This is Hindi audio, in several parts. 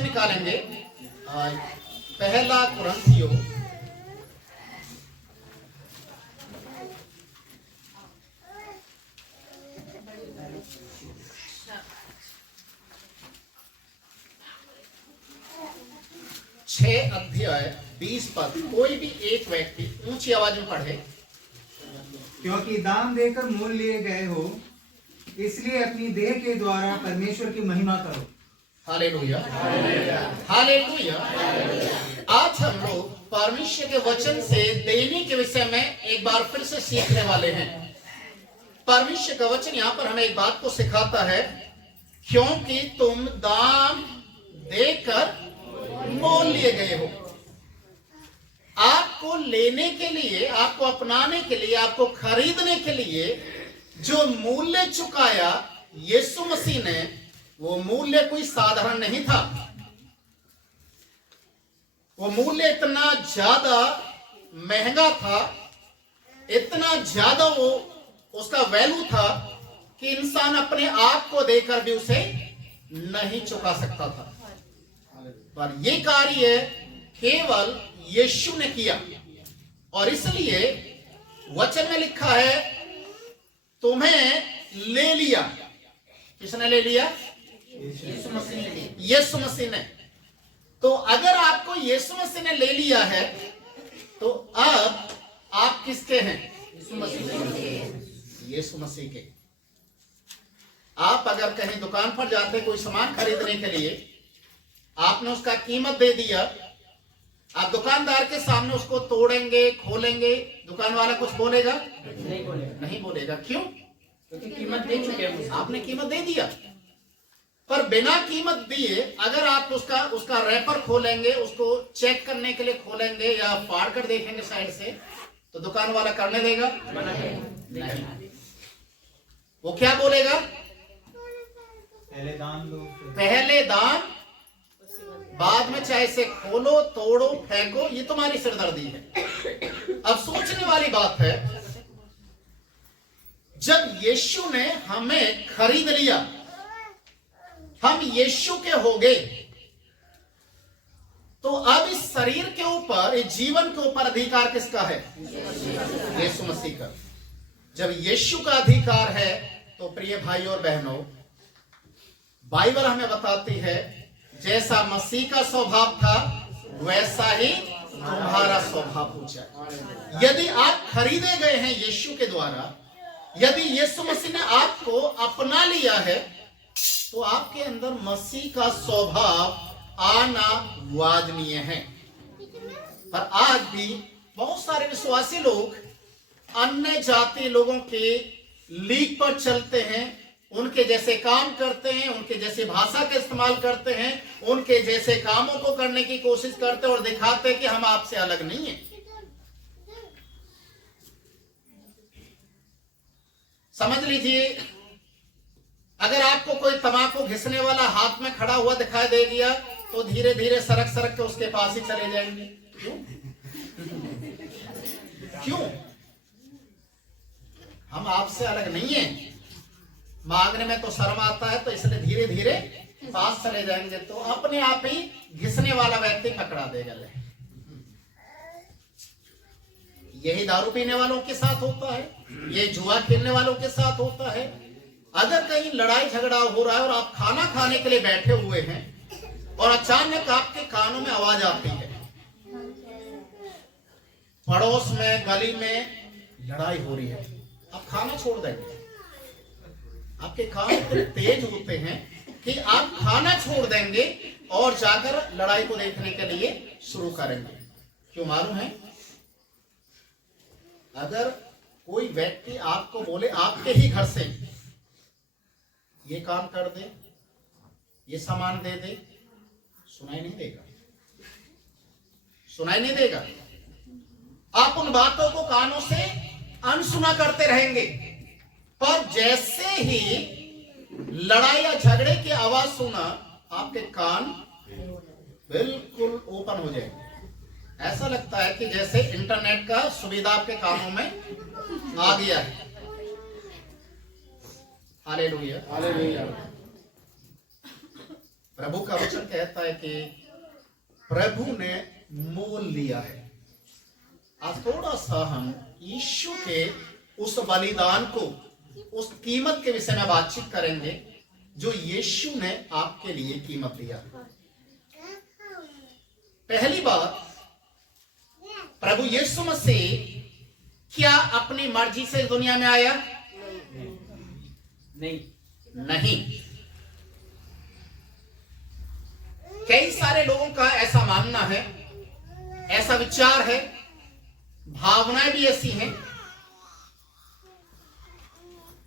आज निकालेंगे पहला कुरिन्थियों 6 अध्याय 20 पद। कोई भी एक व्यक्ति ऊंची आवाज में पढ़े। क्योंकि दाम देकर मोल लिए गए हो, इसलिए अपनी देह के द्वारा परमेश्वर की महिमा करो। Hallelujah, hallelujah. आज हम लोग परमेश्वर के वचन से देने के विषय में एक बार फिर से सीखने वाले हैं। परमेश्वर का वचन यहाँ पर हमें एक बात को सिखाता है, क्योंकि तुम दाम देकर मोल लिए गए हो। आपको लेने के लिए, आपको अपनाने के लिए, आपको खरीदने के लिए जो मूल्य चुकाया यीशु मसीह ने, वो मूल्य कोई साधारण नहीं था। वो मूल्य इतना ज्यादा महंगा था, इतना ज्यादा वो उसका वैल्यू था कि इंसान अपने आप को देकर भी उसे नहीं चुका सकता था। पर ये कार्य केवल यीशु ने किया, और इसलिए वचन में लिखा है, तुम्हें ले लिया। किसने ले लिया? यीशु मसीह ने। तो अगर आपको यीशु मसीह ने ले लिया है, तो अब आप किसके हैं? यीशु मसीह के। आप अगर कहीं दुकान पर जाते कोई सामान खरीदने के लिए, आपने उसका कीमत दे दिया, आप दुकानदार के सामने उसको तोड़ेंगे, खोलेंगे, दुकान वाला कुछ बोलेगा? नहीं बोलेगा। क्यों? क्योंकि कीमत दे चुके हैं, आपने कीमत दे दिया। पर बिना कीमत दिए अगर आप उसका रैपर खोलेंगे, उसको चेक करने के लिए खोलेंगे या फाड़ कर देखेंगे साइड से, तो दुकान वाला करने देगा? नहीं। वो क्या बोलेगा? पहले दाम लो, पहले दाम, बाद में चाहे से खोलो, तोड़ो, फेंको, ये तुम्हारी सिरदर्दी है। अब सोचने वाली बात है, जब यीशु ने हमें खरीद लिया, हम यीशु के हो गए, तो अब इस शरीर के ऊपर, इस जीवन के ऊपर अधिकार किसका है? यीशु मसीह का। जब यीशु का अधिकार है, तो प्रिय भाई और बहनों, बाइबल हमें बताती है, जैसा मसीह का स्वभाव था वैसा ही तुम्हारा स्वभाव हो जाए। यदि आप खरीदे गए हैं यीशु के द्वारा, यदि यीशु मसीह ने आपको अपना लिया है, तो आपके अंदर मसीह का स्वभाव आना वांछनीय है। पर आज भी बहुत सारे विश्वासी लोग अन्य जाति लोगों के लीक पर चलते हैं, उनके जैसे काम करते हैं, उनके जैसे भाषा का इस्तेमाल करते हैं, उनके जैसे कामों को करने की कोशिश करते हैं और दिखाते हैं कि हम आपसे अलग नहीं हैं। समझ लीजिए, अगर आपको कोई तंबाकू घिसने वाला हाथ में खड़ा हुआ दिखाई दे दिया, तो धीरे धीरे सरक सरक के उसके पास ही चले जाएंगे। क्यों? क्यों? हम आपसे अलग नहीं हैं। मांगने में तो शर्म आता है, तो इसलिए धीरे धीरे पास चले जाएंगे, तो अपने आप ही घिसने वाला व्यक्ति पकड़ा देगा। यही दारू पीने वालों के साथ होता है, ये जुआ खेलने वालों के साथ होता है। अगर कहीं लड़ाई झगड़ा हो रहा है और आप खाना खाने के लिए बैठे हुए हैं, और अचानक आपके कानों में आवाज आती है, पड़ोस में, गली में लड़ाई हो रही है, आप खाना छोड़ देंगे? आपके कान इतने तेज होते हैं कि आप खाना छोड़ देंगे और जाकर लड़ाई को देखने के लिए शुरू करेंगे। क्यों मालूम है? अगर कोई व्यक्ति आपको बोले आपके ही घर से ये काम कर दे, ये सामान दे दे, सुनाई नहीं देगा, सुनाई नहीं देगा। आप उन बातों को कानों से अनसुना करते रहेंगे, पर जैसे ही लड़ाई या झगड़े की आवाज सुना, आपके कान बिल्कुल ओपन हो जाएंगे। ऐसा लगता है कि जैसे इंटरनेट का सुविधा आपके कानों में आ गया है। Hallelujah, hallelujah. प्रभु का वचन कहता है कि प्रभु ने मोल लिया है। आज थोड़ा सा हम यीशु के उस बलिदान को, उस कीमत के विषय में बातचीत करेंगे जो यीशु ने आपके लिए कीमत दिया। पहली बात, प्रभु यीशु मसीह क्या अपनी मर्जी से दुनिया में आया? नहीं। कई सारे लोगों का ऐसा मानना है, ऐसा विचार है, भावनाएं भी ऐसी हैं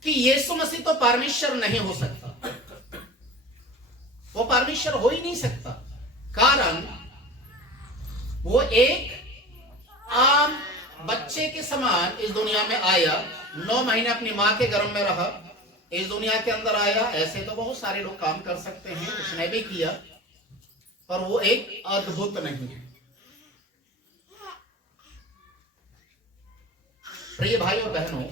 कि यीशु मसीह तो परमेश्वर नहीं हो सकता, वो परमेश्वर हो ही नहीं सकता। कारण वो एक आम बच्चे के समान इस दुनिया में आया, 9 महीने अपनी मां के गर्भ में रहा, इस दुनिया के अंदर आया। ऐसे तो बहुत सारे लोग काम कर सकते हैं, उसने भी किया, पर वो एक अद्भुत नहीं है। प्रिय भाई और बहनों,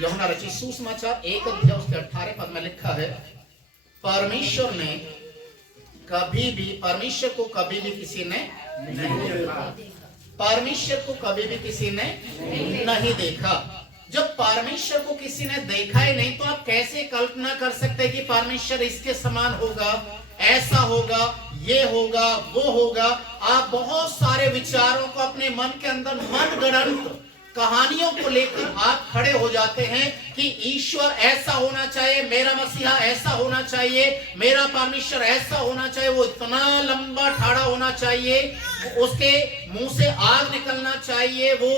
यूहन्ना रचित सुसमाचार 1 अध्याय उसके 18 पद में लिखा है, परमेश्वर को कभी भी किसी ने नहीं देखा। परमेश्वर को कभी भी किसी ने नहीं देखा। जब परमेश्वर को किसी ने देखा ही नहीं, तो आप कैसे कल्पना कर सकते हैं कि परमेश्वर इसके समान होगा, ऐसा होगा, ये होगा, वो होगा। आप बहुत सारे विचारों को अपने मन के अंदर मनगढ़ंत कहानियों को लेकर आप खड़े हो जाते हैं कि ईश्वर ऐसा होना चाहिए, मेरा मसीहा ऐसा होना चाहिए, मेरा परमेश्वर ऐसा होना चाहिए, वो इतना लंबा ठाड़ा होना चाहिए, उसके मुंह से आग निकलना चाहिए, वो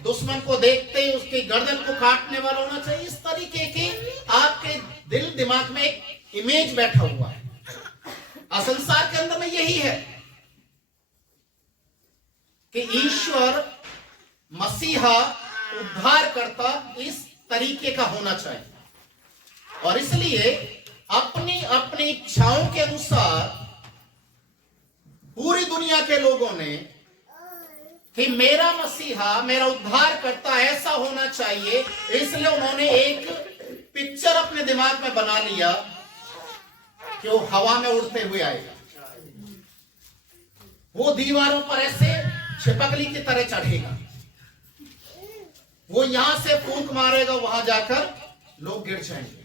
दुश्मन को देखते ही उसकी गर्दन को काटने वाला होना चाहिए। इस तरीके की आपके दिल दिमाग में एक इमेज बैठा हुआ है। संसार के अंदर में यही है कि ईश्वर मसीहा उद्धारकर्ता इस तरीके का होना चाहिए, और इसलिए अपनी अपनी इच्छाओं के अनुसार पूरी दुनिया के लोगों ने कि मेरा मसीहा, मेरा उद्धारकर्ता ऐसा होना चाहिए, इसलिए उन्होंने एक पिक्चर अपने दिमाग में बना लिया कि वो हवा में उड़ते हुए आएगा, वो दीवारों पर ऐसे छिपकली की तरह चढ़ेगा, वो यहां से फूंक मारेगा, वहां जाकर लोग गिर जाएंगे,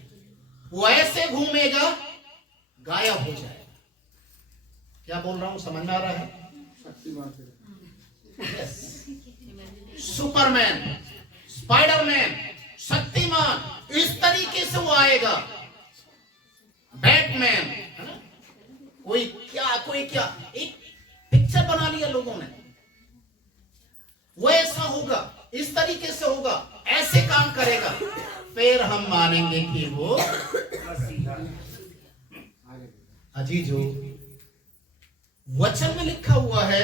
वो ऐसे घूमेगा, गायब हो जाएगा। क्या बोल रहा हूं, समझ में आ रहा है? Yes. सुपरमैन, स्पाइडरमैन, शक्तिमान, इस तरीके से वो आएगा। बैटमैन, कोई क्या एक पिक्चर बना लिया लोगों ने, वो ऐसा होगा, इस तरीके से होगा, ऐसे काम करेगा, फिर हम मानेंगे कि वो अजीजों, वचन में लिखा हुआ है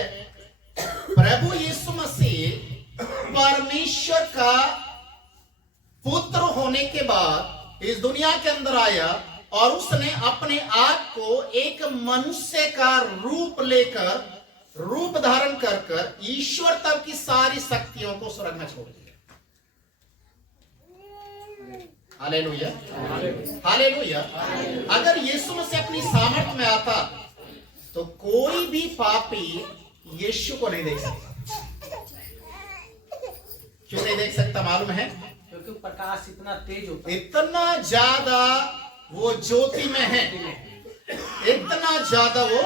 प्रभु यीशु मसीह परमेश्वर का पुत्र होने के बाद इस दुनिया के अंदर आया, और उसने अपने आप को एक मनुष्य का रूप लेकर, रूप धारण कर कर ईश्वर तक की सारी शक्तियों को स्वर्ग में छोड़ दिया। Hallelujah, hallelujah. अगर यीशु मसीह अपनी सामर्थ में आता तो कोई भी पापी यीशु को नहीं देख सकता। क्यों नहीं देख सकता मालूम है? क्योंकि प्रकाश इतना तेज होता है, इतना ज्यादा वो ज्योति में है, इतना ज्यादा वो,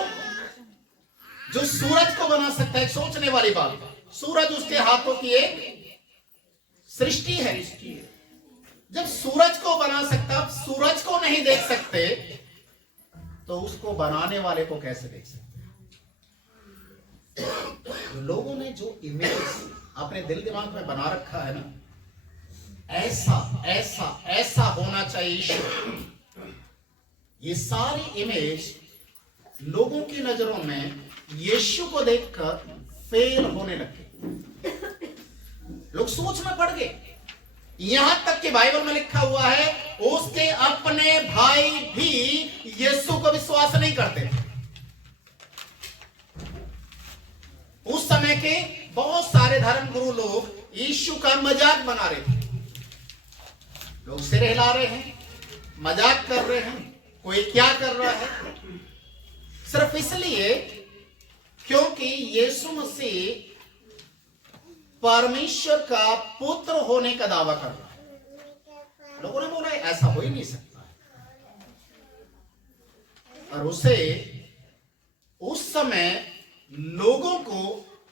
जो सूरज को बना सकता है। सोचने वाली बात, सूरज उसके हाथों की एक सृष्टि है। जब सूरज को बना सकता, सूरज को नहीं देख सकते, तो उसको बनाने वाले को कैसे देख सकते? लोगों ने जो इमेज अपने दिल दिमाग में बना रखा है ना, ऐसा ऐसा ऐसा होना चाहिए ईश्वर, ये सारी इमेज लोगों की नजरों में यीशु को देखकर फेल होने लगे। लोग सोच में पड़ गए, यहां तक कि बाइबल में लिखा हुआ है उसके अपने भाई भी यीशु को विश्वास नहीं करते थे। उस समय के बहुत सारे धर्म गुरु लोग यीशु का मजाक बना रहे थे। लोग सिर हिला रहे हैं, मजाक कर रहे हैं, कोई क्या कर रहा है, सिर्फ इसलिए क्योंकि यीशु मसीह परमेश्वर का पुत्र होने का दावा कर रहा है। लोगों ने बोला ऐसा हो ही नहीं सकता है। और उसे उस समय लोगों को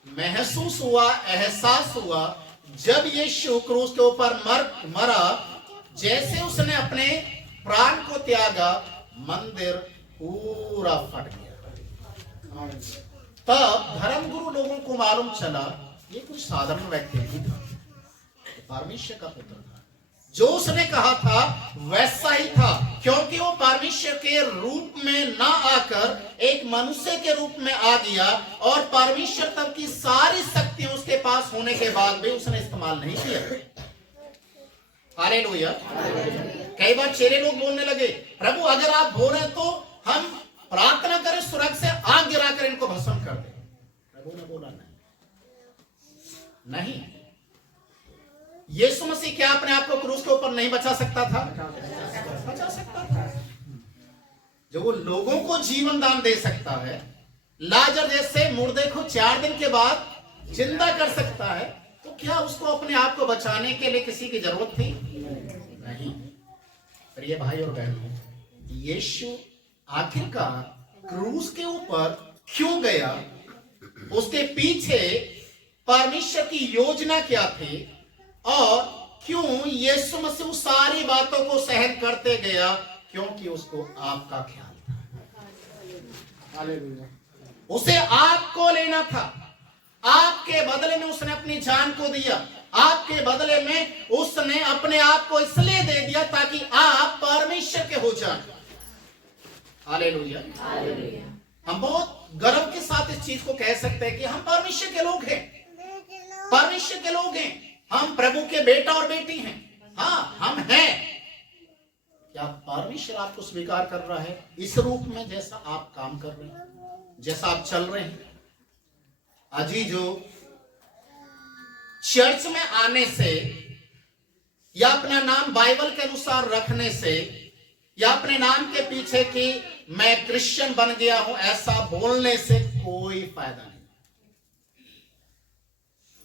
महसूस हुआ, एहसास हुआ, जब यीशु क्रूस के ऊपर मरा, जैसे उसने अपने प्राण को त्यागा, मंदिर पूरा फट गया। तब धर्मगुरु लोगों को मालूम चला ये कुछ साधारण व्यक्ति नहीं था, परमेश्वर का पुत्र था। जो उसने कहा था वैसा ही था, क्योंकि वो परमेश्वर के रूप में ना आकर एक मनुष्य के रूप में आ गया, और परमेश्वर तब की सारी शक्तियां उसके पास होने के बाद भी उसने इस्तेमाल नहीं किया। हालेलुया। कई बार चेले लोग बोलने लगे, प्रभु अगर आप बोल रहे तो हम प्रार्थना करें स्वर्ग से आग गिराकर इनको भस्म कर दे। प्रभु ने बोला नहीं। यीशु मसीह क्या अपने आप को क्रूस के ऊपर नहीं बचा सकता था? बचा सकता था। जो वो लोगों को जीवन दान दे सकता है, लाजर जैसे मुर्दे को 4 दिन के बाद जिंदा कर सकता है, तो क्या उसको अपने आप को बचाने के लिए किसी की जरूरत थी? नहीं। प्रिय भाई और बहनों, यीशु आखिरकार क्रूस के ऊपर क्यों गया, उसके पीछे परमेश्वर की योजना क्या थी, और क्यों यीशु मसीह सारी बातों को सहन करते गया? क्योंकि उसको आपका ख्याल था। हालेलुया। उसे आपको लेना था। आपके बदले में उसने अपनी जान को दिया। आपके बदले में उसने अपने आप को इसलिए दे दिया ताकि आप परमेश्वर के हो जाएं। हालेलुया। हम बहुत गर्व के साथ इस चीज को कह सकते हैं कि हम परमेश्वर के लोग हैं। परमेश्वर के लोग हैं। हम प्रभु के बेटा और बेटी हैं। हाँ, हम हैं। क्या परमेश्वर आपको स्वीकार कर रहा है इस रूप में, जैसा आप काम कर रहे हैं, जैसा आप चल रहे हैं? अजीजो, चर्च में आने से या अपना नाम बाइबल के अनुसार रखने से या अपने नाम के पीछे कि मैं क्रिश्चियन बन गया हूं ऐसा बोलने से कोई फायदा नहीं।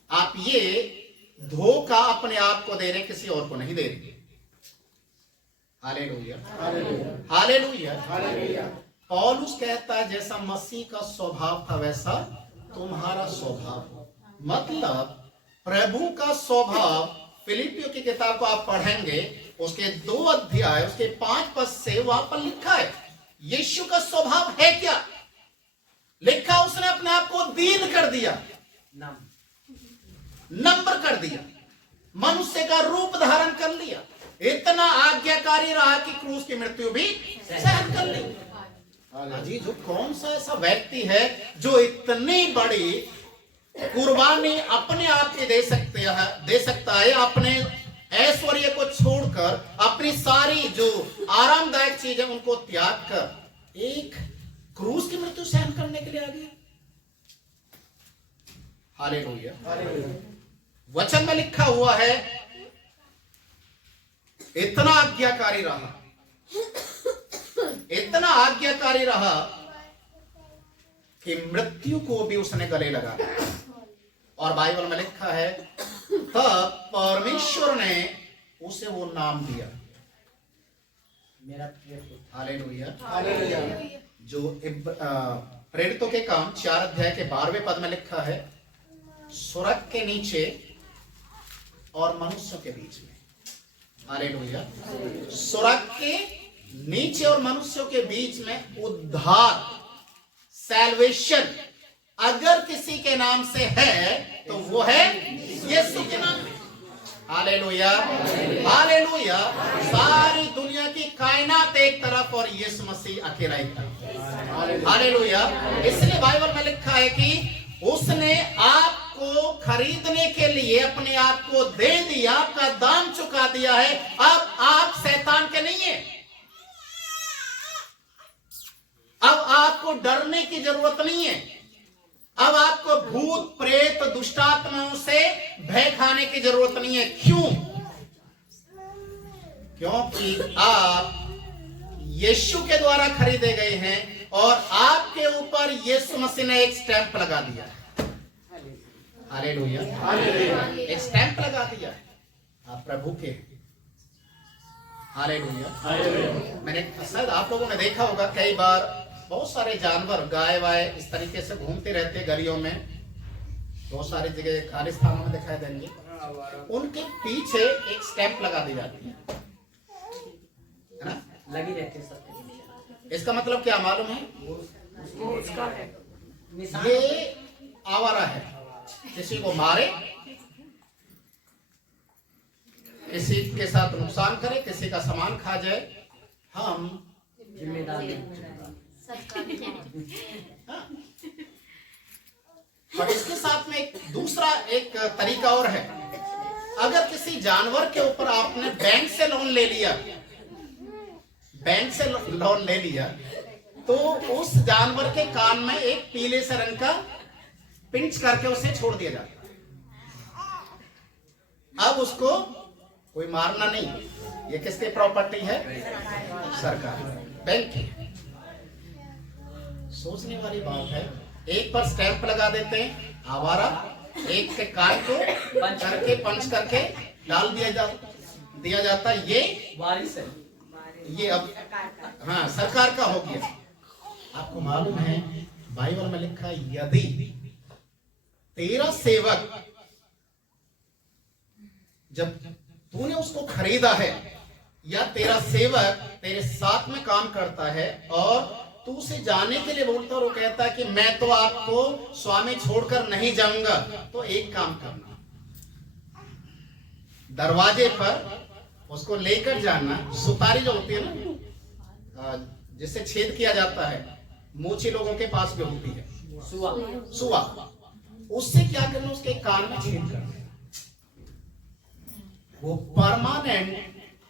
आप ये धोखा अपने आप को दे रहे, किसी और को नहीं दे रहे। Hallelujah, hallelujah, hallelujah. पौलुस कहता है जैसा मसीह का स्वभाव था वैसा तुम्हारा स्वभाव। मतलब प्रभु का स्वभाव, फिलिपियों की किताब को आप पढ़ेंगे, उसके 2 अध्याय उसके 5 पद से वहां पर लिखा है यीशु का स्वभाव है क्या। लिखा उसने अपने आप को दीन कर दिया, नम्र कर दिया, मनुष्य का रूप धारण कर लिया, इतना आज्ञाकारी रहा कि क्रूस की मृत्यु भी सहन कर ली। जी, जो कौन सा ऐसा व्यक्ति है जो इतनी बड़ी कुर्बानी अपने आप की दे सकता है, अपने ऐश्वर्य को छोड़कर, अपनी सारी जो आरामदायक चीजें उनको त्याग कर एक क्रूस की मृत्यु सहन करने के लिए आ गया। हालेलुया। वचन में लिखा हुआ है इतना आज्ञाकारी रहा, इतना आज्ञाकारी रहा कि मृत्यु को भी उसने गले लगा। और बाइबल में लिखा है तब परमेश्वर ने उसे वो नाम दिया, मेरा हालेलुया, हालेलुया। जो प्रेरितों के काम 4 अध्याय के 12वें पद में लिखा है स्वर्ग के नीचे और मनुष्यों के बीच में। हालेलुया। स्वर्ग के नीचे और मनुष्यों के बीच में उद्धार, सैल्वेशन अगर किसी के नाम से है तो वो है यीशु के नाम में। Hallelujah, hallelujah. सारी दुनिया की कायनात एक तरफ और यीशु मसीह अकेला एक तरफ। हालेलुया। इसलिए बाइबल में लिखा है कि उसने आपको खरीदने के लिए अपने आप को दे दिया, आपका दाम चुका दिया है। अब आप शैतान के नहीं है। अब आपको डरने की जरूरत नहीं है। अब आपको भूत प्रेत दुष्टात्माओं से भय खाने की जरूरत नहीं है। क्यों? क्योंकि आप यीशु के द्वारा खरीदे गए हैं और आपके ऊपर यीशु मसीह ने एक स्टैंप लगा दिया है। हालेलुया, एक स्टैंप लगा दिया है, आप प्रभु के। हालेलुया। मैंने शायद आप लोगों ने देखा होगा, कई बार बहुत सारे जानवर गाय वाय इस तरीके से घूमते रहते हैं गलियों में, बहुत सारी जगह खाली स्थानों में दिखाई देंगे, उनके पीछे एक स्टैंप लगा दी जाती है ना, लगी रहती है सब। इसका मतलब क्या मालूम है? उसका निशान ये आवारा है, किसी को मारे, किसी के साथ नुकसान करे, किसी का सामान खा जाए, हम जिम्मेदार नहीं। हाँ। और इसके साथ में एक दूसरा एक तरीका और है। अगर किसी जानवर के ऊपर आपने बैंक से लोन ले लिया, बैंक से लोन ले लिया, तो उस जानवर के कान में एक पीले से रंग का पिंच करके उसे छोड़ दिया जाता है। अब उसको कोई मारना नहीं। ये किसकी प्रॉपर्टी है? सरकार, बैंक की। सोचने वाली बात है। एक पर स्टैंप लगा देते हैं आवारा, एक के कान को पंच करके डाल दिया जाता है। ये वारिस है, ये अब हाँ सरकार का हो गया। आपको मालूम है बाइबल में लिखा है, यदि तेरा सेवक, जब तूने उसको खरीदा है या तेरा सेवक तेरे साथ में काम करता है और तू उसे जाने के लिए बोलता और वो कहता है कि मैं तो आपको स्वामी छोड़कर नहीं जाऊंगा, तो एक काम करना, दरवाजे पर उसको लेकर जाना। सुतारी जो होती है ना, जिससे छेद किया जाता है, मूछी लोगों के पास भी होती है, सुआ, उससे क्या करना, उसके कान में छेद करना। वो परमानेंट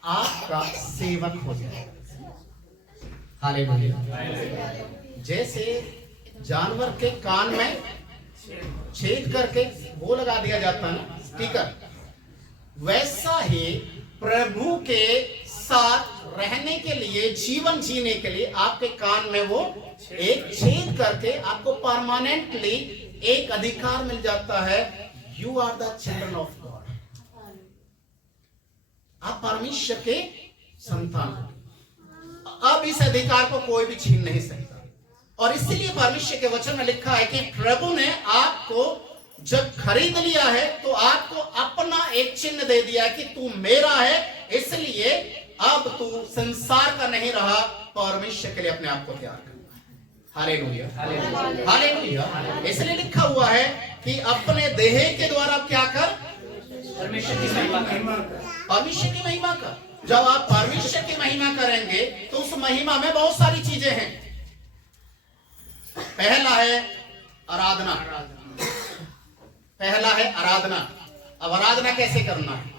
आपका सेवक हो जाएगा। हालेलुया। जैसे जानवर के कान में छेद करके वो लगा दिया जाता है ना स्टिकर, वैसा ही प्रभु के साथ रहने के लिए, जीवन जीने के लिए आपके कान में वो एक छेद करके आपको परमानेंटली एक अधिकार मिल जाता है। You are the children of God. आप परमेश्वर के संतान हो। अब इस अधिकार को कोई भी छीन नहीं सकता। और इसलिए परमेश्वर के वचन में लिखा है कि प्रभु ने आपको जब खरीद लिया है तो आपको अपना एक चिन्ह दे दिया है कि तू मेरा है, इसलिए अब तू संसार का नहीं रहा, परमेश्वर के लिए अपने आप को तैयार करना। Hallelujah, hallelujah. इसलिए लिखा हुआ है कि अपने देह के द्वारा क्या कर, परमेश्वर की महिमा कर। परमेश्वर की महिमा कर। जब आप परमेश्वर की महिमा करेंगे तो उस महिमा में बहुत सारी चीजें हैं। पहला है आराधना, पहला है आराधना। अब आराधना कैसे करना है?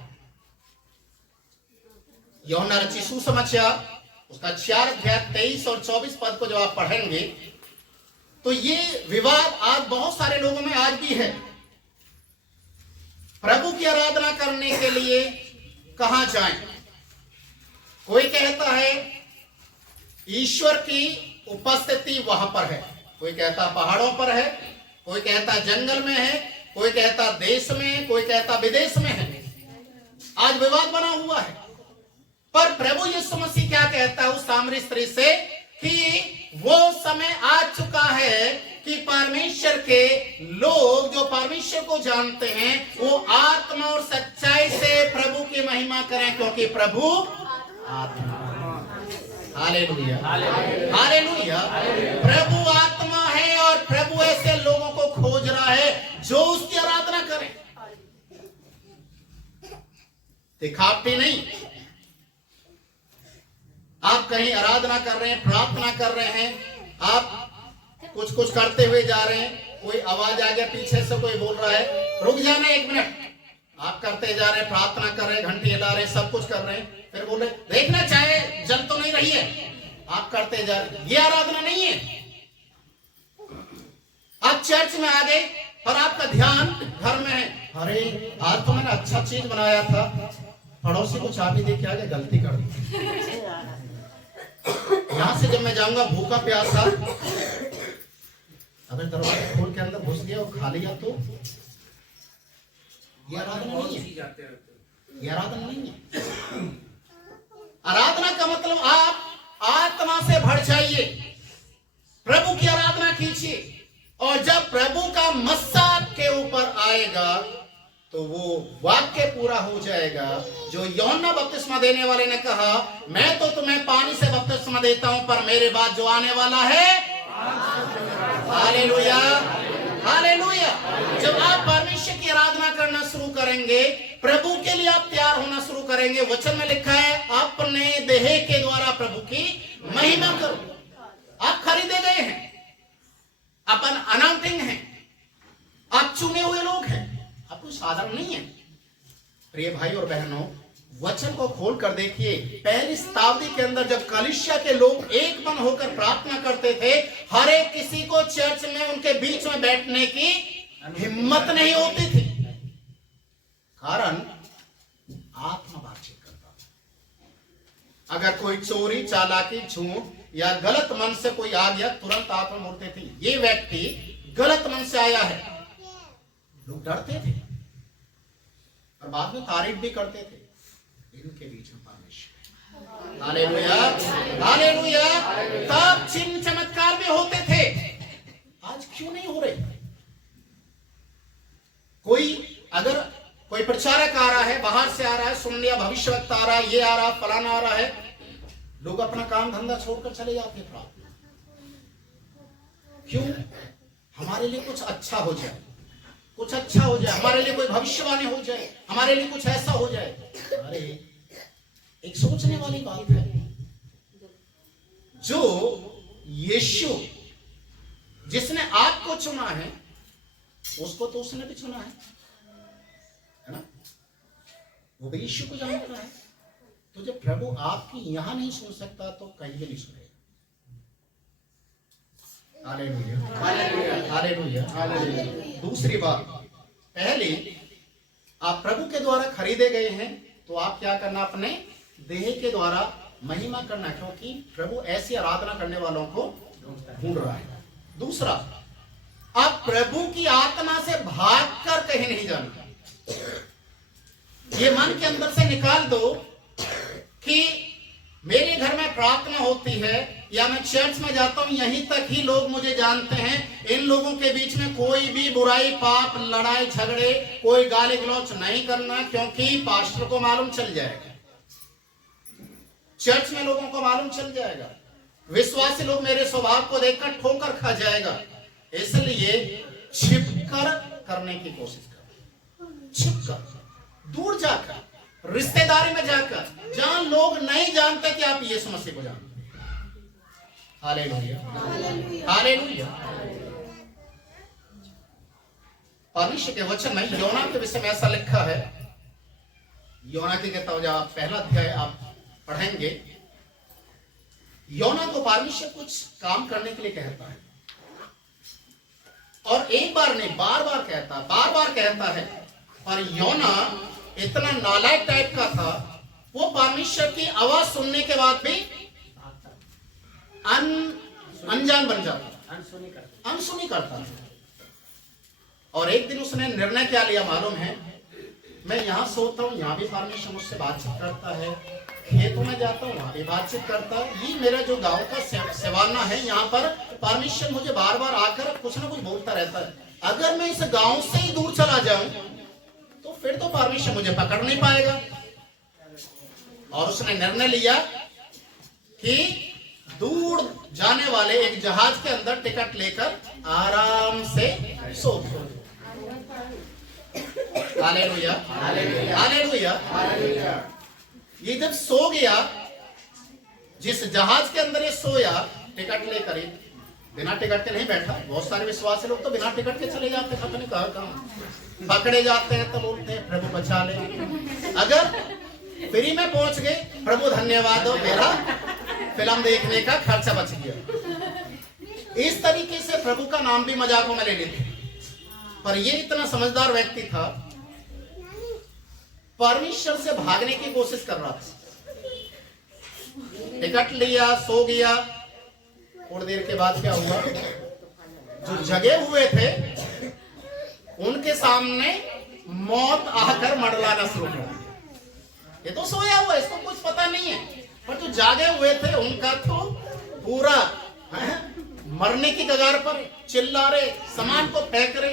यूहन्ना रचित सुसमाचार उसका 4 अध्याय 23 और 24 पद को जब आप पढ़ेंगे तो ये विवाद आज बहुत सारे लोगों में आज भी है। प्रभु की आराधना करने के लिए कहां जाएं? कोई कहता है ईश्वर की उपस्थिति वहां पर है, कोई कहता पहाड़ों पर है, कोई कहता जंगल में है, कोई कहता देश में, कोई कहता विदेश में है। आज विवाद बना हुआ है। पर प्रभु यीशु मसीह क्या कहता है उस सामरी स्त्री से कि वो समय आ चुका है कि परमेश्वर के लोग जो परमेश्वर को जानते हैं वो आत्मा और सच्चाई से प्रभु की महिमा करें, क्योंकि प्रभु आत्मा। Hallelujah, hallelujah. प्रभु आत्मा है और प्रभु ऐसे लोगों को खोज रहा है जो उसकी आराधना करें, दिखावटी नहीं। आप कहीं आराधना कर रहे हैं, प्रार्थना कर रहे हैं, आप कुछ करते हुए जा रहे हैं, कोई आवाज आ गया पीछे से, कोई बोल रहा है रुक जाना 1 मिनट, आप करते जा रहे हैं, प्रार्थना कर रहे हैं, घंटी हिला रहे हैं, सब कुछ कर रहे हैं, फिर बोले देखना चाहे जल तो नहीं रही है, आप करते जा रहे हैं। ये आराधना नहीं है। आप चर्च में आ गए और आपका ध्यान घर में है, अरे आज तो मैंने अच्छा चीज बनाया था, पड़ोसी को चाबी दे के आगे गलती कर दी। यहां से जब मैं जाऊंगा भूखा प्यासा, अगर दरवाजा खोल के अंदर घुस गया और खा लिया तो ये आराधना नहीं है। ये आराधना नहीं है। आराधना का मतलब आप आत्मा से भर जाइए, प्रभु की आराधना कीजिए, और जब प्रभु का मस्सा आपके ऊपर आएगा तो वो वाक्य पूरा हो जाएगा जो यूहन्ना बपतिस्मा देने वाले ने कहा, मैं तो तुम्हें पानी से बपतिस्मा देता हूं, पर मेरे बाद जो आने वाला है। Hallelujah, hallelujah. जब आप परमेश्वर की आराधना करना शुरू करेंगे, प्रभु के लिए आप तैयार होना शुरू करेंगे। वचन में लिखा है, अपने देह के द्वारा प्रभु की महिमा करो। आप खरीदे गए हैं, अपन अनाउंटिंग हैं, आप चुने हुए लोग हैं, आप कोई साधारण नहीं है। प्रिय भाई और बहनों, वचन को खोल कर देखिए। पहली शताब्दी के अंदर जब कलीसिया के लोग एक मन होकर प्रार्थना करते थे, हर एक किसी को चर्च में उनके बीच में बैठने की हिम्मत नहीं होती थी, कारण आत्मा बातचीत करता था। अगर कोई चोरी, चालाकी, झूठ या गलत मन से कोई आ गया, तुरंत आत्मा बोलते थे ये व्यक्ति गलत मन से आया है। लोग डरते थे और बाद में तारीफ भी करते थे। इनके बीच में परमेश्वर, हालेलुया, हालेलुया। तब चिन्ह चमत्कार भी होते थे, आज क्यों नहीं हो रहे? अगर कोई प्रचारक आ रहा है, बाहर से आ रहा है, सुन लिया, भविष्यवक्ता आ रहा है, ये आ रहा, फलाना आ रहा है, लोग अपना काम धंधा छोड़कर चले जाते हैं प्रार्थना। क्यों? हमारे लिए कुछ अच्छा हो जाए, कुछ अच्छा हो जाए, हमारे लिए कोई भविष्यवाणी हो जाए, हमारे लिए कुछ ऐसा हो जाए। अरे एक सोचने वाली बात है, जो यीशु जिसने आपको चुना है, उसको तो उसने भी चुना है ना? वो भी यीशु को जानता है। तो जब प्रभु आपकी यहां नहीं सुन सकता तो कहीं भी नहीं सुनेगा। Hallelujah, hallelujah, hallelujah, hallelujah. दूसरी बात, पहले आप प्रभु के द्वारा खरीदे गए हैं, तो आप क्या करना? अपने देह के द्वारा महिमा करना, क्योंकि प्रभु ऐसी आराधना करने वालों को ढूंढ रहा है। दूसरा, आप प्रभु की आत्मा से भागकर कहीं नहीं जाना। ये मन के अंदर से निकाल दो कि मेरे घर में प्रार्थना होती है या मैं चर्च में जाता हूं, यहीं तक ही लोग मुझे जानते हैं। इन लोगों के बीच में कोई भी बुराई, पाप, लड़ाई झगड़े, कोई गाली गलौच नहीं करना, क्योंकि पास्टर को मालूम चल जाएगा, चर्च में लोगों को मालूम चल जाएगा, विश्वासी लोग मेरे स्वभाव को देखकर ठोकर खा जाएगा। इसलिए छिपकर करने की कोशिश करो, छिपकर, दूर जाकर, रिश्तेदारी में जाकर, जहां लोग नहीं जानते कि आप यीशु मसीह को जानते हैं। Hallelujah, hallelujah. परमेश्वर के वचन में योना के विषय में ऐसा लिखा है, योना की किताब जब आप पहला अध्याय आप पढ़ेंगे, योना को परमेश्वर कुछ काम करने के लिए कहता है, और एक बार नहीं, बार बार कहता है। पर योना इतना नालायक टाइप का था, वो परमेश्वर की आवाज सुनने के बाद भी अनजान बन जाता, अनसुनी करता। और एक दिन उसने निर्णय क्या लिया मालूम है? मैं यहां सोता हूं, यहां भी परमेश्वर मुझसे बातचीत करता है, खेतों में जाता हूं, वहां भी बातचीत करता है, ये मेरा जो गांव का सेवाना है, यहाँ पर परमेश्वर मुझे बार बार आकर कुछ ना कुछ बोलता रहता है। अगर मैं इस गांव से ही दूर चला जाऊं तो फिर तो परमेश्वर मुझे पकड़ नहीं पाएगा। और उसने निर्णय लिया कि दूर जाने वाले एक जहाज के अंदर टिकट लेकर आराम से सो। Hallelujah, hallelujah, hallelujah. ये जब सो गया, जिस जहाज के अंदर ये सोया, टिकट लेकर, बिना टिकट के नहीं बैठा। बहुत सारे विश्वासी लोग तो बिना टिकट के चले जाते, पता नहीं कहां पकड़े जाते हैं, तो बोलते हैं प्रभु बचा ले। अगर फ्री में पहुंच गए, प्रभु धन्यवाद हो, मेरा फिल्म देखने का खर्चा बच गया। इस तरीके से प्रभु का नाम भी मजाकों में ले लेते। पर ये इतना समझदार व्यक्ति था, परमेश्वर से भागने की कोशिश कर रहा था। टिकट लिया, सो गया। थोड़ी देर के बाद क्या हुआ, जो जगे हुए थे उनके सामने मौत आकर मंडलाना शुरू कर दिया। ये तो सोया हुआ, इसको कुछ पता नहीं है, पर जो जागे हुए थे उनका तो पूरा मरने की कगार पर, चिल्ला रहे, सामान को फेंक रहे,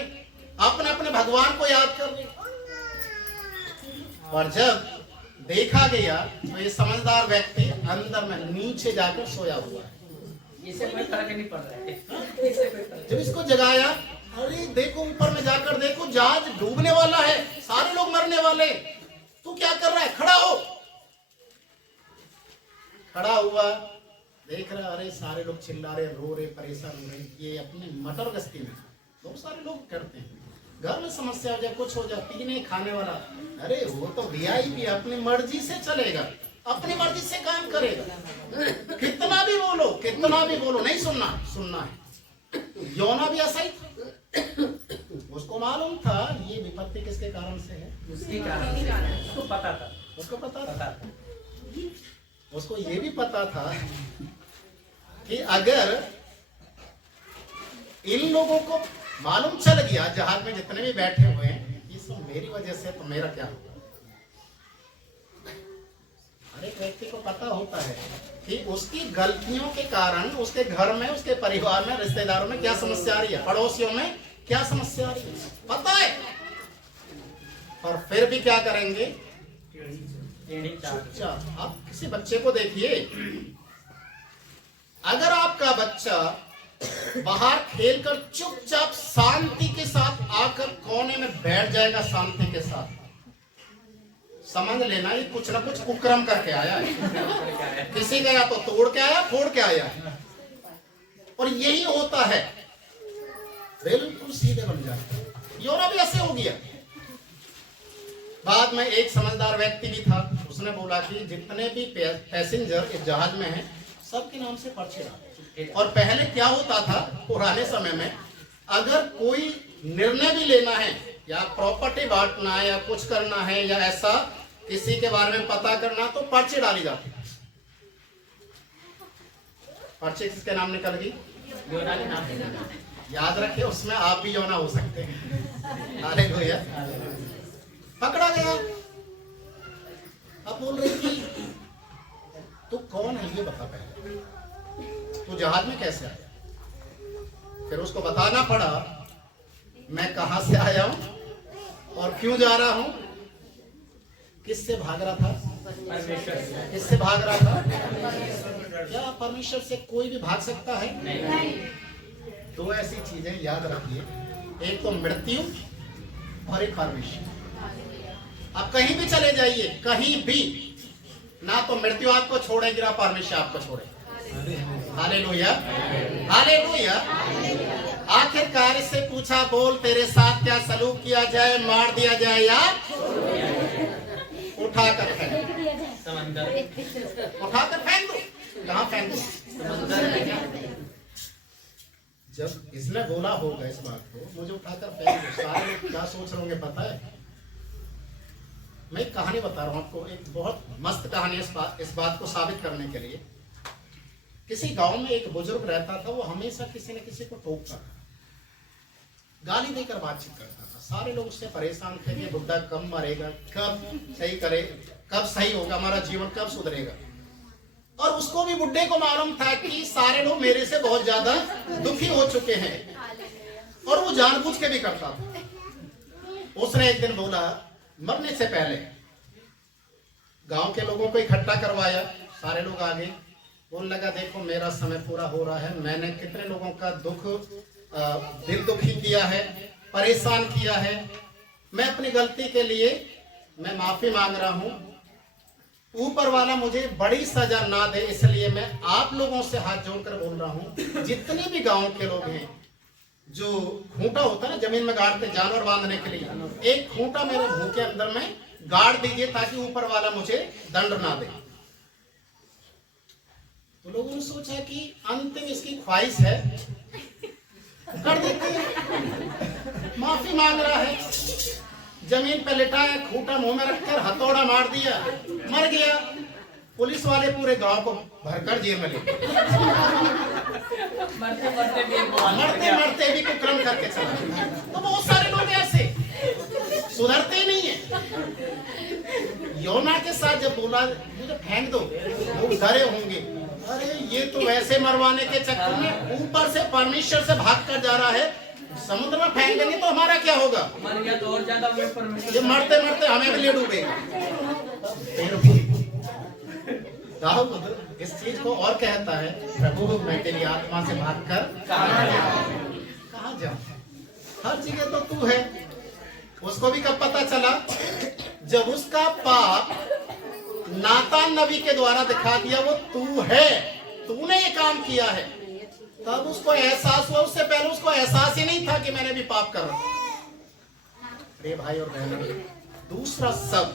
अपने अपने भगवान को याद कर रहे। और जब देखा गया तो ये समझदार व्यक्ति अंदर में नीचे जाकर सोया हुआ है। इससे कोई फर्क नहीं पड़ रहा है, इससे कोई फर्क जब इसको जगाया, अरे देखो ऊपर में जाकर देखो, जहाज डूबने वाला है, सारे लोग मरने वाले, तू क्या कर रहा है, खड़ा हो। खड़ा हुआ, देख रहा, अरे सारे लोग चिल्ला रहे, रो रहे, परेशान हो रहे। ये अपनी मटर गश्ती में बहुत सारे लोग करते हैं, घर में समस्या हो जाए, कुछ हो जाए, पीने खाने वाला, अरे वो तो वीआईपी अपनी मर्जी से चलेगा, अपनी मर्जी से काम करेगा। कितना भी बोलो, कितना भी बोलो, नहीं सुनना, सुनना है। योना भी ऐसा ही था, उसको मालूम था ये विपत्ति किसके कारण से है, उसके कारण से, उसको पता था, उसको पता था, पता था। उसको ये भी पता था कि अगर इन लोगों को मालूम चल गया, जहाज में जितने भी बैठे हुए हैं, ये सब मेरी वजह से, तो मेरा क्या होगा। हर एक व्यक्ति को पता होता है कि उसकी गलतियों के कारण उसके घर में, उसके परिवार में, रिश्तेदारों में क्या समस्या आ रही है, पड़ोसियों में क्या समस्या आ रही है, पता है। और फिर भी क्या करेंगे, चुपचाप। आप किसी बच्चे को देखिए, अगर आपका बच्चा बाहर खेलकर चुपचाप शांति के साथ आकर कोने में बैठ जाएगा, शांति के साथ, समझ लेना ये कुछ ना कुछ कुकर्म करके आया है। किसी का या तो तोड़ के आया, फोड़ के आया है। और यही होता है, बिल्कुल सीधे बन जाता है। योना भी ऐसे हो गया। बाद में एक समझदार व्यक्ति भी था, उसने बोला कि जितने भी पैसेंजर इस जहाज में हैं, सबके नाम से पर्चे डाले। और पहले क्या होता था, पुराने समय में, अगर कोई निर्णय भी लेना है, या प्रॉपर्टी बांटना है, या कुछ करना है, या ऐसा किसी के बारे में पता करना, तो पर्चे डाली जाती। पर्चे किसके नाम निकल गई, योना के नाम से। याद रखिए, उसमें आप भी योना हो सकते हैं। हालेलुया। पकड़ा गया। अब बोल रही थी, तू कौन है ये बता पहले, तू जहाज में कैसे आया। फिर उसको बताना पड़ा मैं कहां से आया हूं और क्यों जा रहा हूं, किससे भाग रहा था, परमेश्वर से। किससे भाग रहा था। क्या परमेश्वर से कोई भी भाग सकता है, नहीं। दो ऐसी चीजें याद रखिए, एक तो मृत्यु और एक परमेश्वर। आप कहीं भी चले जाइए, कहीं भी, ना तो मृत्यु आपको छोड़ेगी, ना परमेश्वर आपको छोड़ेगा। Hallelujah, hallelujah. आखिरकार इससे पूछा, बोल तेरे साथ क्या सलूक किया जाए, मार दिया जाए या उठाकर फेंक, उठाकर फेंक दो। कहां फेंक दो। जब इसने बोला होगा इस बात को, मुझे उठाकर फेंक दो, सारे लोग क्या सोच रहे होंगे पता है। मैं एक कहानी बता रहा हूं आपको, एक बहुत मस्त कहानी इस बात को साबित करने के लिए। किसी गांव में एक बुजुर्ग रहता था, वो हमेशा किसी न किसी को टोकता था, गाली देकर बातचीत करता था। सारे लोग उससे परेशान थे कि बुढ़ा कब मरेगा, कब सही करे, कब सही होगा, हमारा जीवन कब सुधरेगा। और उसको भी, बुढ़े को मालूम था कि सारे लोग मेरे से बहुत ज्यादा दुखी हो चुके हैं, और वो जानबूझ के भी करता था। उसने एक दिन बोला, मरने से पहले गांव के लोगों को इकट्ठा करवाया, सारे लोग आ गए, बोलने लगा देखो मेरा समय पूरा हो रहा है, मैंने कितने लोगों का दुख, दिल दुखी किया है, परेशान किया है, मैं अपनी गलती के लिए मैं माफी मांग रहा हूं। ऊपर वाला मुझे बड़ी सजा ना दे, इसलिए मैं आप लोगों से हाथ जोड़कर बोल रहा हूं, जितने भी गांव के लोग हैं, जो खूंटा होता है ना जमीन में गाड़ते जानवर बांधने के लिए, एक खूंटा मेरे मुंह के अंदर में गाड़ दीजिए ताकि ऊपर वाला मुझे दंड ना दे। तो लोगों ने सोचा कि अंतिम इसकी ख्वाहिश है, कर देते हैं। माफी मांग रहा है, जमीन पर लिटाया, खूंटा मुंह में रखकर हथौड़ा मार दिया, मर गया। पुलिस वाले पूरे गांव को भरकर जेल में ले गए। मरते मरते भी एक बात मरते मरते भी कुकर्म करके चला गया। तो बहुत सारे लोग ऐसे सुधरते ही नहीं है। योना के साथ जब बोला मुझे फेंक दो, वो डरे होंगे, अरे ये तो वैसे मरवाने के चक्कर में ऊपर से परमेश्वर से भाग कर जा रहा है, समुद्र में फेंक देंगे तो हमारा क्या होगा? मर गया तो और ज्यादा वेट परमेश्वर ये मरते मरते हमें भी ले डूबेगा। दाऊद इस चीज को और कहता है, प्रभु मैं तेरी आत्मा से भागकर कहाँ जाऊं? हर जगह तो तू है। उसको भी कब पता चला? जब उसका पाप नातान नबी के द्वारा दिखा दिया वो तू है, तूने ये काम किया है, तब उसको एहसास हुआ। उससे पहले उसको एहसास ही नहीं था कि मैंने भी पाप कर रहा। अरे भाई और बहनों, दूसरा सब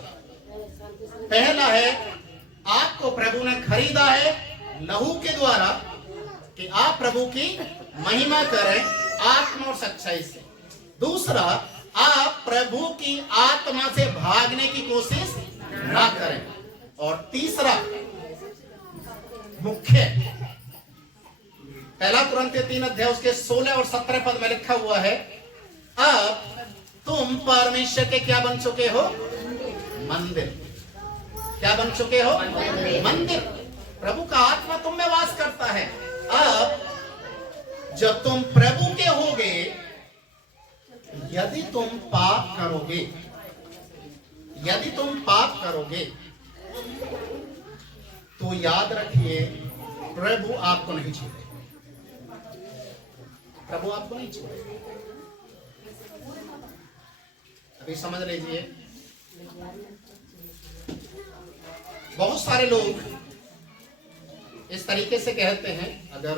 पहला है, आपको प्रभु ने खरीदा है लहू के द्वारा कि आप प्रभु की महिमा करें आत्मा और सच्चाई से। दूसरा, आप प्रभु की आत्मा से भागने की कोशिश ना करें। और तीसरा मुख्य, पहला कुरिन्थियों 3 अध्याय उसके 16 और 17 पद में लिखा हुआ है, अब तुम परमेश्वर के क्या बन चुके हो? मंदिर। क्या बन चुके हो? मंदिर। प्रभु का आत्मा तुम में वास करता है। अब जब तुम प्रभु के होगे, यदि तुम पाप करोगे, यदि तुम पाप करोगे तो याद रखिए प्रभु आपको नहीं छोड़ेगा। प्रभु आपको नहीं छोड़ेगा। अभी समझ लीजिए, बहुत सारे लोग इस तरीके से कहते हैं, अगर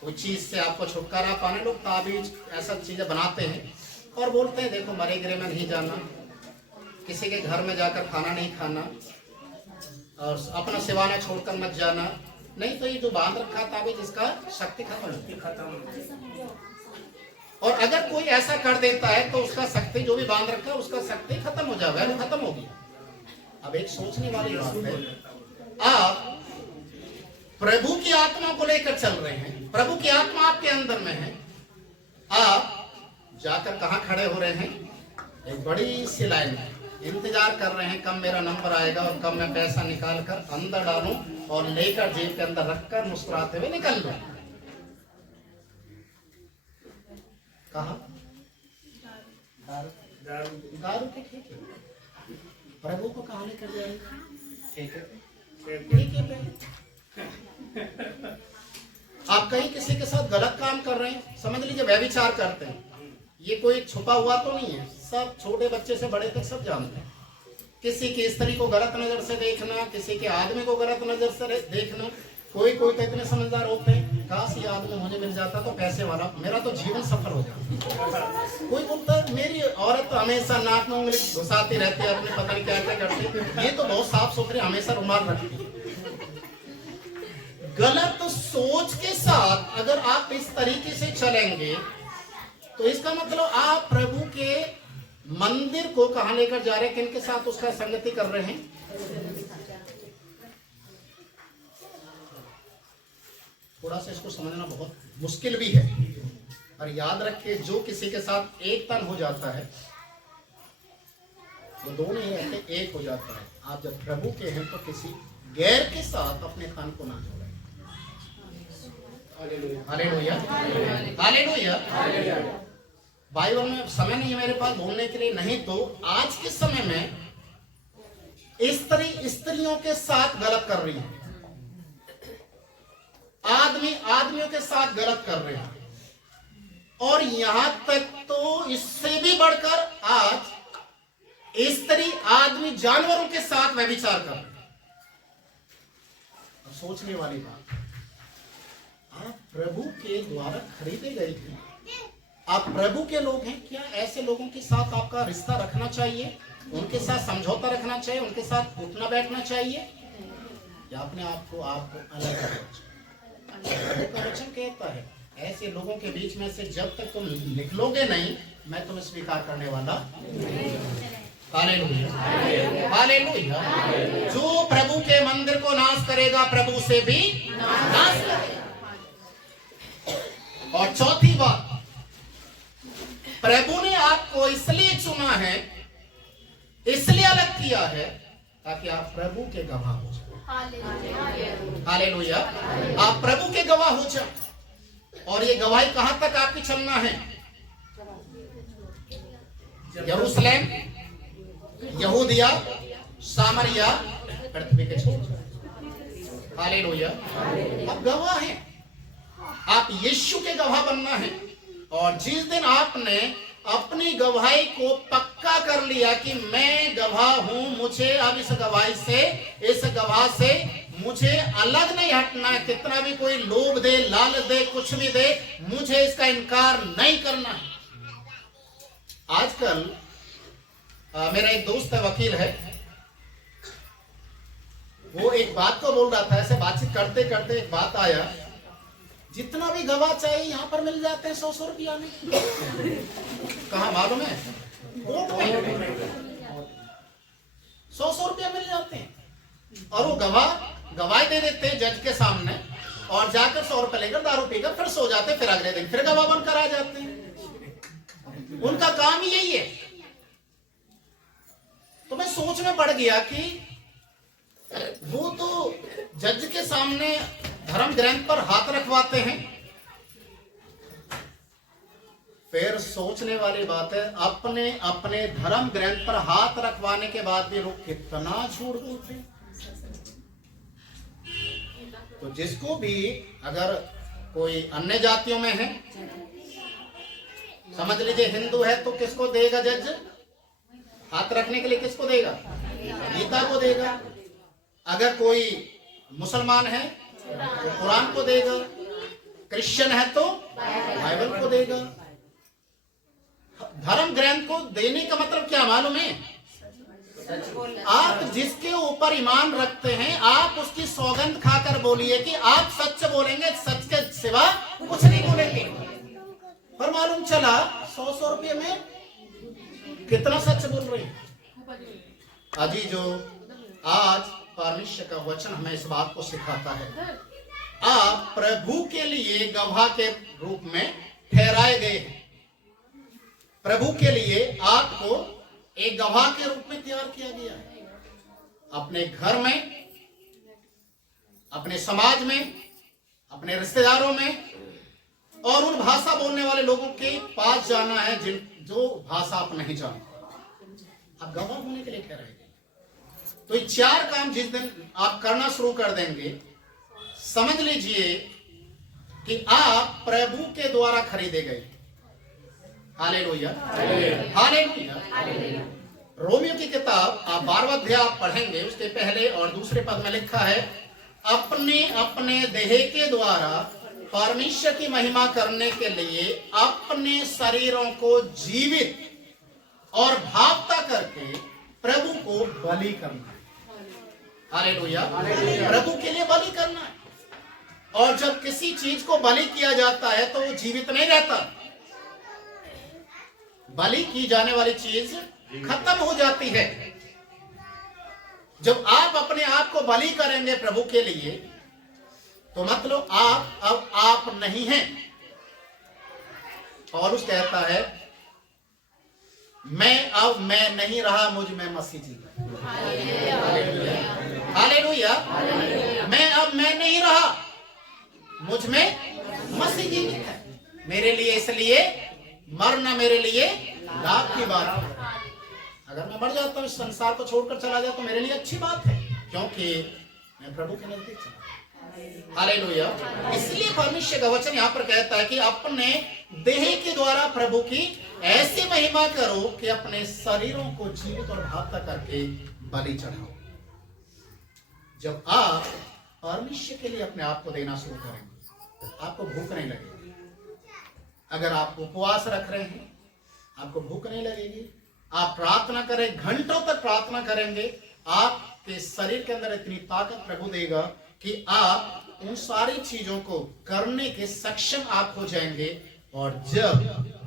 कोई चीज से आपको छुटकारा पाने, लोग ताबीज ऐसा चीजें बनाते हैं और बोलते हैं देखो मरे गिरे में नहीं जाना, किसी के घर में जाकर खाना नहीं खाना, और अपना सिवाना छोड़कर मत जाना, नहीं तो ये जो बांध रखा ताबीज इसका शक्ति खत्म। और अगर कोई ऐसा कर देता है तो उसका शक्ति, जो भी बांध रखा है उसका शक्ति खत्म हो जाएगा, वो खत्म हो गया। अब एक सोचने वाली बात है, आप प्रभु की आत्मा को लेकर चल रहे हैं, प्रभु की आत्मा आपके अंदर में है, आप जाकर कहाँ खड़े हो रहे हैं? एक बड़ी सी लाइन में इंतजार कर रहे हैं, कब मेरा नंबर आएगा और कब मैं पैसा निकाल कर अंदर डालूं और लेकर जेब के अंदर रखकर मुस्कुराते हुए निकल लूं। कहा? दारू के ठेके। प्रभु को कहाँ लेकर जाएंगे? ठेके पे। आप कहीं किसी के साथ गलत काम कर रहे हैं, समझ लीजिए व्यभिचार करते हैं, ये कोई छुपा हुआ तो नहीं है, सब छोटे बच्चे से बड़े तक सब जानते हैं। किसी की स्त्री को गलत नजर से देखना, किसी के आदमी को गलत नजर से देखना, कोई कोई तो इतने समझदार होते हैं, काश ये आदमी मुझे मिल जाता तो पैसे वाला, मेरा तो जीवन सफल हो जाता। कोई बोलता है मेरी औरत तो हमेशा नाक में उंगली घुसाती रहती है, अपने पता नहीं क्या क्या करती है, ये तो बहुत साफ सुथरी हमेशा रुमाल रखती है। गलत सोच के साथ अगर आप इस तरीके से चलेंगे तो इसका मतलब आप प्रभु के मंदिर को कहां लेकर जा रहे हैं, किनके साथ उसका संगति कर रहे हैं? थोड़ा सा इसको समझना बहुत मुश्किल भी है, और याद रखिए जो किसी के साथ एक तन हो जाता है वो दो नहीं रहते, एक हो जाता है। आप जब प्रभु के हैं तो किसी गैर के साथ अपने तन को ना जोड़ें। Hallelujah, hallelujah. बाइबल में समय नहीं है मेरे पास बोलने के लिए, नहीं तो आज के समय में स्त्रियों के साथ गलत कर रही है, आदमियों के साथ गलत कर रहे हैं, और यहां तक तो इससे भी बढ़कर आज स्त्री आदमी जानवरों के साथ व्यभिचार कर रहे हैं। अब सोचने वाली बात, आप प्रभु के द्वारा खरीदे गए थे, आप प्रभु के लोग हैं, क्या ऐसे लोगों के साथ आपका रिश्ता रखना चाहिए, उनके साथ समझौता रखना चाहिए, उनके साथ उठना बैठना चाहिए, या अपने आप को अलग रखना चाहिए? प्रभु का वचन कहता है ऐसे लोगों के बीच में से जब तक तुम निकलोगे नहीं, मैं तुम्हें स्वीकार करने वाला। Hallelujah, hallelujah. जो प्रभु के मंदिर को नाश करेगा प्रभु से भी नाश करेगा। और चौथी बात, प्रभु ने आपको इसलिए चुना है, इसलिए अलग किया है ताकि आप प्रभु के गवाह हो जाए। हालेलुया, आप प्रभु के गवाह हो जाए। और ये गवाही कहां तक आपकी चलना है? यरूशलेम, यहूदिया, सामरिया, पृथ्वी के छोर। हालेलुया, आप गवाह हैं। आप यीशु के गवाह बनना है। और जिस दिन आपने अपनी गवाही को पक्का कर लिया कि मैं गवाह हूं, मुझे अब इस गवाही से, इस गवाह से मुझे अलग नहीं हटना है। कितना भी कोई लोभ दे, लालच दे, कुछ भी दे, मुझे इसका इनकार नहीं करना है। आजकल मेरा एक दोस्त है, वकील है, वो एक बात को बोल रहा था। ऐसे बातचीत करते करते एक बात आया, जितना भी गवाह चाहिए यहां पर मिल जाते हैं 100 रुपया में। कहा मालूम है? 100 रुपया मिल जाते हैं। और वो गवाही दे देते हैं जज के सामने, और जाकर 100 रुपया लेकर दारू पीकर फिर सो जाते, फिर अगले दिन फिर गवाह बनकर आ जाते हैं। उनका काम ही यही है। तो मैं सोच में पड़ गया कि वो तो जज के सामने धर्म ग्रंथ पर हाथ रखवाते हैं। फिर सोचने वाली बात है, अपने अपने धर्म ग्रंथ पर हाथ रखवाने के बाद भी लोग कितना झूठ बोलते हैं। तो जिसको भी अगर कोई अन्य जातियों में है, समझ लीजिए हिंदू है, तो किसको देगा जज हाथ रखने के लिए? किसको देगा? गीता को देगा। अगर कोई मुसलमान है तो कुरान को देगा, क्रिश्चियन है तो बाइबल को देगा। धर्म ग्रंथ को देने का मतलब क्या मालूम है? आप जिसके ऊपर ईमान रखते हैं, आप उसकी सौगंध खाकर बोलिए कि आप सच बोलेंगे, सच के सिवा कुछ नहीं बोलेंगे। पर मालूम चला 100 रुपये में कितना सच बोल रहे हैं। अजी जो आज परमेश्वर का वचन हमें इस बात को सिखाता है, आप प्रभु के लिए गवाह के रूप में ठहराए गए हैं। प्रभु के लिए आपको एक गवाह के रूप में तैयार किया गया है। अपने घर में, अपने समाज में, अपने रिश्तेदारों में, और उन भाषा बोलने वाले लोगों के पास जाना है जो भाषा आप नहीं जानते। आप गवाह होने के लिए ठहराए गए। तो ये 4 काम जिस दिन आप करना शुरू कर देंगे, समझ लीजिए कि आप प्रभु के द्वारा खरीदे गए। Hallelujah, hallelujah. रोमियो की किताब आप 12वां अध्याय आप पढ़ेंगे, उसके पहले और दूसरे पद में लिखा है, अपने अपने देह के द्वारा परमेश्वर की महिमा करने के लिए अपने शरीरों को जीवित और भावता करके प्रभु को बलि करना है। हालेलुया, प्रभु के लिए बलि करना है। और जब किसी चीज को बलि किया जाता है तो वो जीवित नहीं रहता। बलि की जाने वाली चीज खत्म हो जाती है। जब आप अपने आप को बलि करेंगे प्रभु के लिए, तो मतलब आप नहीं हैं। और उस कहता है, मैं नहीं रहा, मुझ में मसीह जी। हालेलुया, मैं नहीं रहा, मुझ में मसीह जी है। मेरे लिए इसलिए मरना मेरे लिए लाभ की बात है। अगर मैं मर जाता हूं, इस संसार को छोड़कर चला जाता, तो मेरे लिए अच्छी बात है, क्योंकि मैं प्रभु के नजदीक चला। हालेलुया। इसलिए परमेश्वर का वचन यहाँ पर कहता है कि अपने देह के द्वारा प्रभु की ऐसी महिमा करो कि अपने शरीरों को जीवित और भावता करके बलि चढ़ाओ। जब आप परमेश्वर के लिए अपने आप को देना शुरू करेंगे, आपको भूख नहीं लगेगी। अगर आप उपवास रख रहे हैं, आपको भूख नहीं लगेगी। आप प्रार्थना करें, घंटों तक प्रार्थना करेंगे, आपके शरीर के अंदर इतनी ताकत प्रभु देगा कि आप उन सारी चीजों को करने के सक्षम आप हो जाएंगे। और जब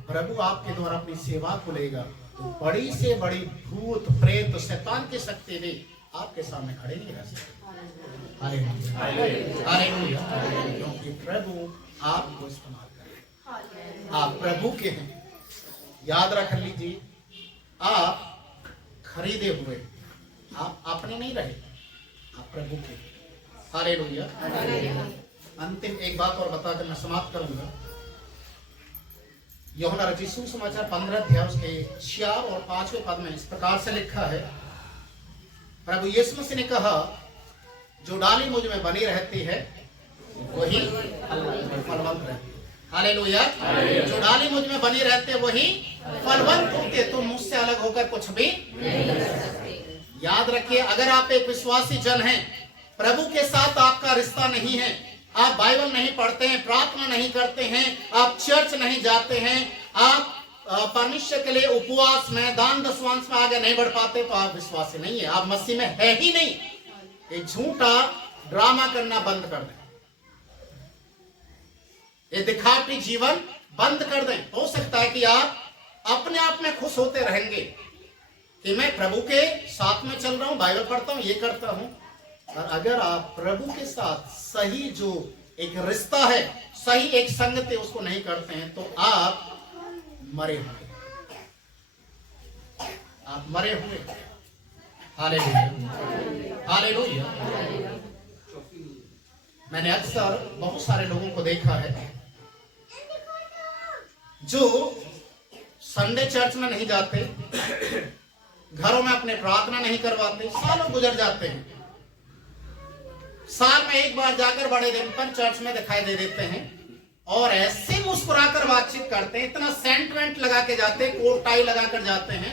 प्रभु आपके द्वारा अपनी सेवा को लेगा, तो बड़ी से बड़ी भूत प्रेत शैतान की शक्ति भी आपके सामने खड़े नहीं रह सकते। हालेलुया, क्योंकि प्रभु आपको इस्तेमाल करें। आप प्रभु के हैं। याद रख लीजिए, आप खरीदे हुए, आप अपने नहीं रहे, आप प्रभु के। हालेलुया। अंतिम एक बात और बताकर मैं समाप्त करूंगा। यूहन्ना रचित सुसमाचार 15 अध्याय उसके 4 और 5वें पद में इस प्रकार से लिखा है, प्रभु यीशु मसीह ने कहा, जो डाली मुझ में बनी रहती है वही फलवंत रहती है। हालेलुया। जो डाली मुझ में बनी रहते हैं वही फलवंत होते, तो मुझसे अलग होकर कुछ भी नहीं कर सकते। याद रखिए, अगर आप एक विश्वासी जन हैं, प्रभु के साथ आपका रिश्ता नहीं है, आप बाइबल नहीं पढ़ते हैं, प्रार्थना नहीं करते हैं, आप चर्च नहीं जाते हैं, आप परमेश्वर के लिए उपवास में, दान दशवांश में आगे नहीं बढ़ पाते, तो आप विश्वासी नहीं है, आप मसीह में है ही नहीं। ये झूठा ड्रामा करना बंद कर दें, ये दिखावटी जीवन बंद कर दें। हो सकता है कि आप अपने आप में खुश होते रहेंगे कि मैं प्रभु के साथ में चल रहा हूं, बाइबल पढ़ता हूं, ये करता हूं। और अगर आप प्रभु के साथ सही जो एक रिश्ता है, सही एक संगति उसको नहीं करते हैं, तो आप मरे हुए, आप मरे हुए। Hallelujah, hallelujah. मैंने अक्सर बहुत सारे लोगों को देखा है जो संडे चर्च में नहीं जाते, घरों में अपने प्रार्थना नहीं करवाते, सालों गुजर जाते हैं, साल में एक बार जाकर बड़े दिन पर चर्च में दिखाई दे देते हैं और ऐसे मुस्कुराकर बातचीत करते हैं, इतना सेंट लगा के जाते हैं, कोट टाई लगाकर जाते हैं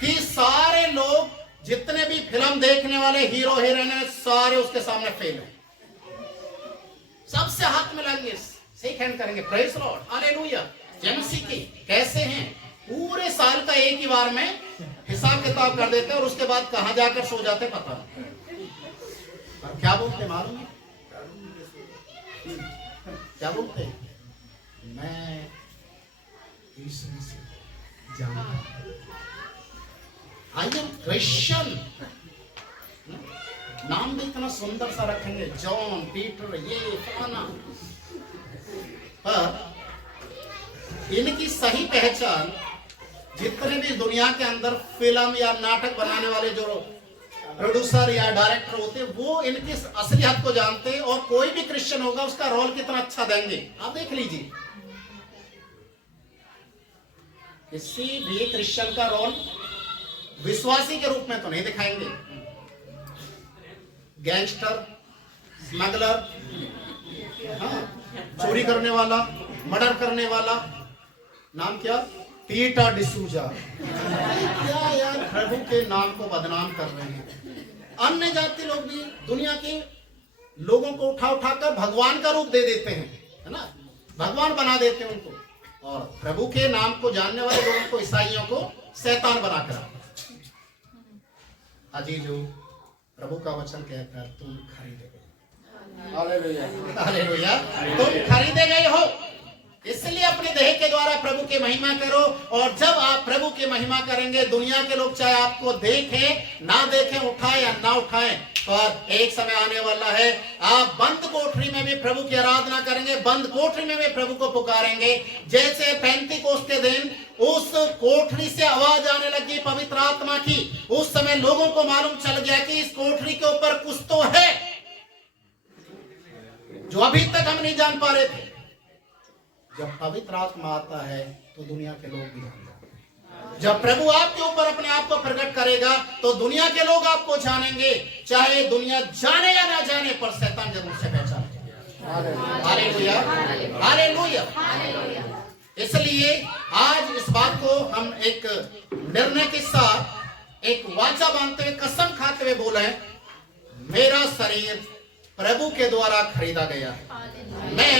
कि सारे लोग जितने भी फिल्म देखने वाले हीरो हीरोइन हैं, सारे उसके सामने फेल हैं। सबसे हाथ मिलाएंगे, शेक हैंड करेंगे, प्रेज लॉर्ड, हालेलुया, जय मसीह की, कैसे हैं। पूरे साल का एक ही बार में हिसाब किताब कर देते हैं और उसके बाद कहां जाकर सो जाते पता नहीं। और क्या बोलते मालूम है? क्या बोलते हैं? मैं यीशु मसीह जानता हूं, आई एम क्रिश्चियन। नाम भी इतना सुंदर सा रखेंगे, जॉन, पीटर, ये फलाना, पर इनकी सही पहचान जितने भी दुनिया के अंदर फिल्म या नाटक बनाने वाले जो प्रोड्यूसर या डायरेक्टर होते हैं, वो इनकी असलियत को जानते हैं और कोई भी क्रिश्चियन होगा उसका रोल कितना अच्छा देंगे। आप देख लीजिए, किसी भी क्रिश्चियन का रोल विश्वासी के रूप में तो नहीं दिखाएंगे। गैंगस्टर, स्मगलर, चोरी करने वाला, मर्डर करने वाला, नाम क्या, पीटर डिसूजा, क्या यार, प्रभु के नाम को बदनाम कर रहे हैं। अन्य जाति लोग भी दुनिया के लोगों को उठा उठाकर भगवान का रूप दे देते हैं, है ना, भगवान बना देते हैं उनको, और प्रभु के नाम को जानने वाले लोगों को, ईसाइयों को शैतान बनाकर। अजीजो, प्रभु का वचन कहता है, तुम खरीदे गए, हालेलुया, हालेलुया, तुम खरीदे गए हो, इसलिए अपने देह के द्वारा प्रभु की महिमा करो। और जब आप प्रभु की महिमा करेंगे, दुनिया के लोग चाहे आपको देखें ना देखें, उठाएं या ना उठाएं, पर एक समय आने वाला है, आप बंद कोठरी में भी प्रभु की आराधना करेंगे, बंद कोठरी में भी प्रभु को पुकारेंगे। जैसे पेंतीकोस्त के दिन उस कोठरी से आवाज आने लगी पवित्र आत्मा की, उस समय लोगों को मालूम चल गया कि इस कोठरी के ऊपर कुछ तो है जो अभी तक हम नहीं जान पा रहे थे। जब पवित्र आत्मा आता है तो दुनिया के लोग भी जान जाते हैं। जब प्रभु आपके ऊपर अपने आप को प्रकट करेगा तो दुनिया के लोग आपको जानेंगे, चाहे दुनिया जाने या ना जाने, पर शैतान जरूर से पहचानेगा। Hallelujah, hallelujah. इसलिए आज इस बात को हम एक निर्णय के साथ एक वाचा बांधते हुए, कसम खाते हुए बोले, मेरा शरीर प्रभु के द्वारा खरीदा गया है, मैं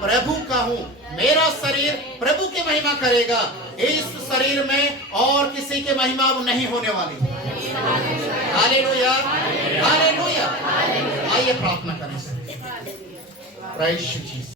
प्रभु का हूं, मेरा शरीर प्रभु की महिमा करेगा, इस शरीर में और किसी की महिमा अब नहीं होने वाली। Hallelujah, hallelujah. आइए प्रार्थना करें।